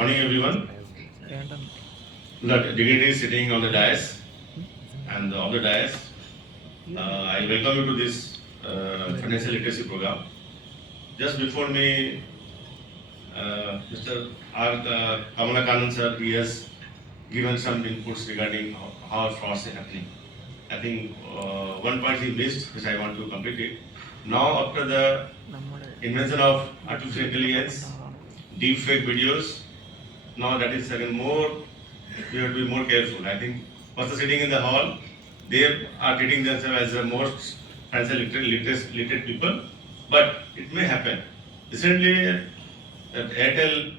morning, everyone. The dignitary is sitting on the dais, and on the dais, I welcome you to this financial literacy program. Just before me, Mr. R. Kamalakanan sir, he has given some inputs regarding how frauds are happening. I think one point he missed, which I want to complete it. Now, after the invention of artificial intelligence, deep fake videos, now that is again more, we have to be more careful. I think person sitting in the hall, they are treating themselves as the most financial literate people, but it may happen. Recently, that Airtel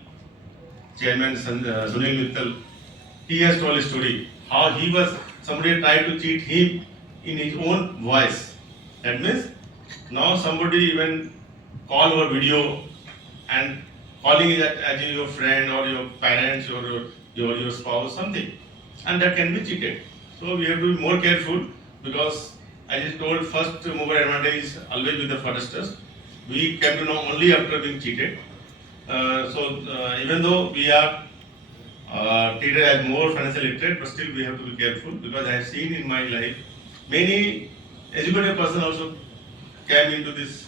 chairman Sunil Mittal, he has told a story how he was, somebody tried to cheat him in his own voice. That means now somebody even call over video and calling it as your friend or your parents or your spouse, something, and that can be cheated. So we have to be more careful because I just told first mover advantage is always with the fraudsters. We came to know only after being cheated. Even though we are treated as more financial literate, but still we have to be careful because I have seen in my life many educated person also came into this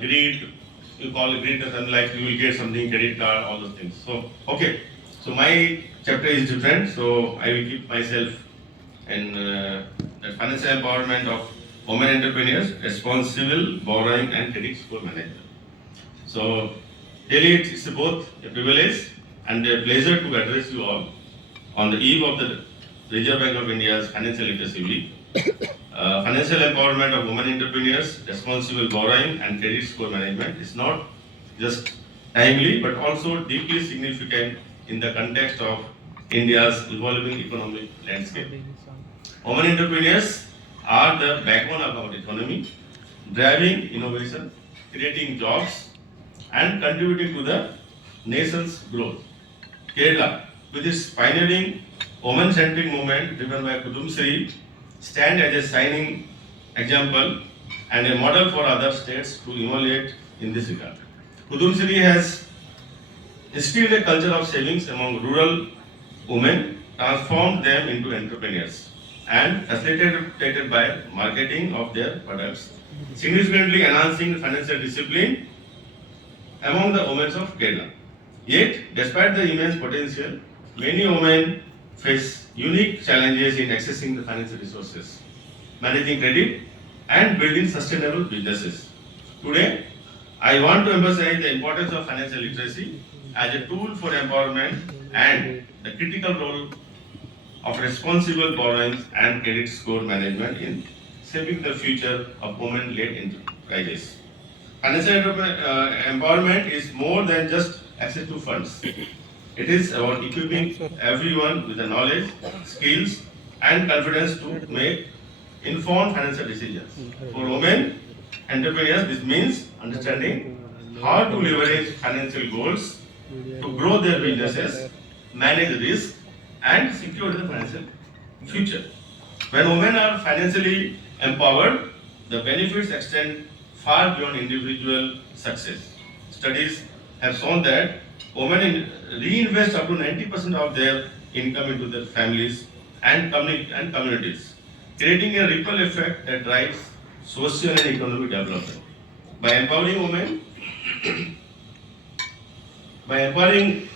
greed. You call it greed, and like you will get something, credit card, all those things. So okay, so my chapter is different. So I will keep myself in the financial empowerment of women entrepreneurs, responsible borrowing and credit score management. So really it's both a privilege and a pleasure to address you all on the eve of the Reserve Bank of India's Financial Literacy Week. Financial empowerment of women entrepreneurs, responsible borrowing and credit score management is not just timely but also deeply significant in the context of India's evolving economic landscape. Women entrepreneurs are the backbone of our economy, driving innovation, creating jobs, and contributing to the nation's growth. Kerala, with its pioneering women-centric movement driven by Kudumsri, stand as a shining example and a model for other states to emulate in this regard. Kudumsri has instilled a culture of savings among rural women, transformed them into entrepreneurs, and facilitated by marketing of their products, significantly enhancing financial discipline among the women of Kerala. Yet, despite the immense potential, many women face unique challenges in accessing the financial resources, managing credit, and building sustainable businesses. Today, I want to emphasize the importance of financial literacy as a tool for empowerment and the critical role of responsible borrowing and credit score management in shaping the future of women-led enterprises. Financial empowerment is more than just access to funds. It is about equipping everyone with the knowledge, skills, and confidence to make informed financial decisions. For women entrepreneurs, this means understanding how to leverage financial goals to grow their businesses, manage risk, and secure the financial future. When women are financially empowered, the benefits extend far beyond individual success. Studies have shown that women reinvest up to 90% of their income into their families and communities, creating a ripple effect that drives social and economic development. By empowering women, by empowering,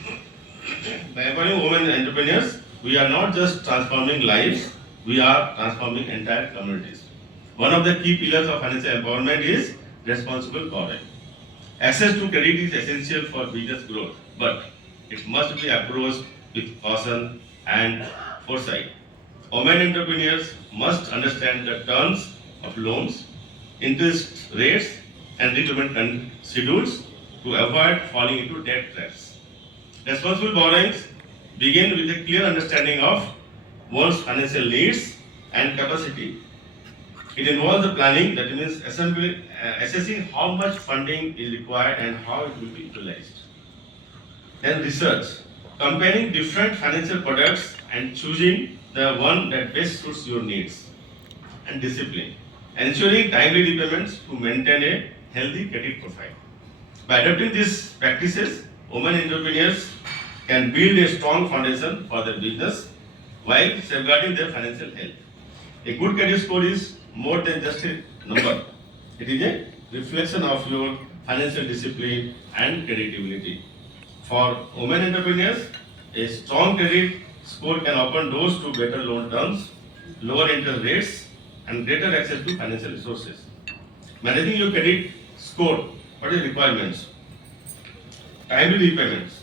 by empowering women entrepreneurs, we are not just transforming lives, we are transforming entire communities. One of the key pillars of financial empowerment is responsible borrowing. Access to credit is essential for business growth, but it must be approached with caution and foresight. Women entrepreneurs must understand the terms of loans, interest rates, and repayment schedules to avoid falling into debt traps. Responsible borrowings begin with a clear understanding of one's financial needs and capacity. It involves the planning, that means assessing how much funding is required and how it will be utilized. Then research, comparing different financial products and choosing the one that best suits your needs. And discipline, ensuring timely repayments to maintain a healthy credit profile. By adopting these practices, women entrepreneurs can build a strong foundation for their business while safeguarding their financial health. A good credit score is more than just a number. It is a reflection of your financial discipline and creditability. For women entrepreneurs, a strong credit score can open doors to better loan terms, lower interest rates, and greater access to financial resources. Managing your credit score, what are the requirements? Timely repayments.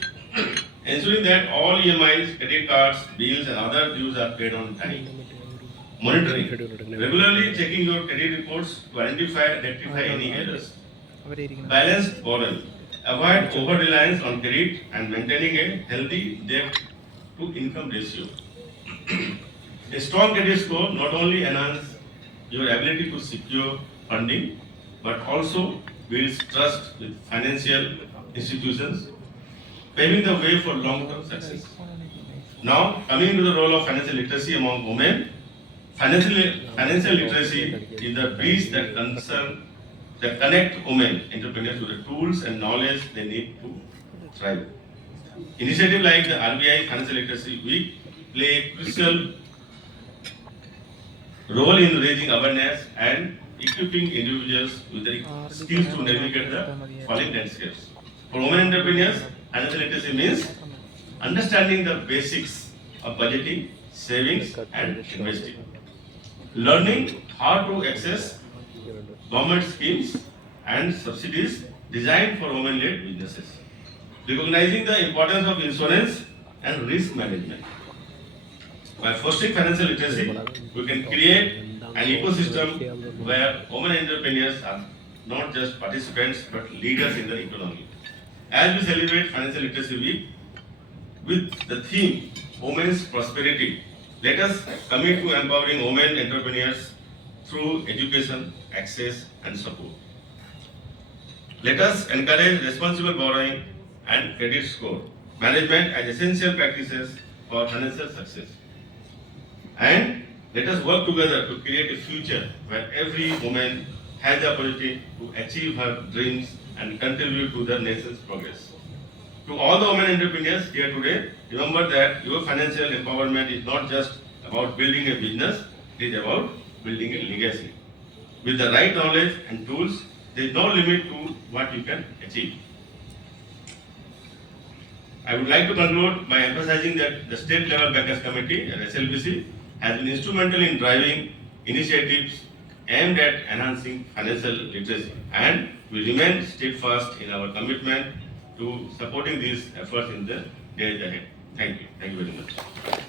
Ensuring that all EMIs, credit cards, bills, and other dues are paid on time. Monitoring. Regularly checking your credit reports to identify and rectify any errors. Balanced borrowing. Avoid over reliance on credit and maintaining a healthy debt to income ratio. A strong credit score not only enhances your ability to secure funding but also builds trust with financial institutions, paving the way for long-term success. Now, coming to the role of financial literacy among women, financial literacy is the bridge that connect women entrepreneurs to the tools and knowledge they need to thrive. Initiatives like the RBI Financial Literacy Week play a crucial role in raising awareness and equipping individuals with the skills to navigate the falling landscapes. For women entrepreneurs, financial literacy means understanding the basics of budgeting, savings, and investing. Learning how to access government schemes and subsidies designed for women-led businesses. Recognizing the importance of insurance and risk management. By fostering financial literacy, we can create an ecosystem where women entrepreneurs are not just participants but leaders in the economy. As we celebrate Financial Literacy Week with the theme Women's Prosperity, let us commit to empowering women entrepreneurs through education, access, and support. Let us encourage responsible borrowing and credit score management as essential practices for financial success. And let us work together to create a future where every woman has the opportunity to achieve her dreams and contribute to the nation's progress. To all the women entrepreneurs here today, remember that your financial empowerment is not just about building a business, it is about building a legacy. With the right knowledge and tools, there is no limit to what you can achieve. I would like to conclude by emphasizing that the State Level Bankers Committee, SLBC, has been instrumental in driving initiatives aimed at enhancing financial literacy, and we remain steadfast in our commitment to supporting these efforts in the days ahead. Thank you. Thank you very much.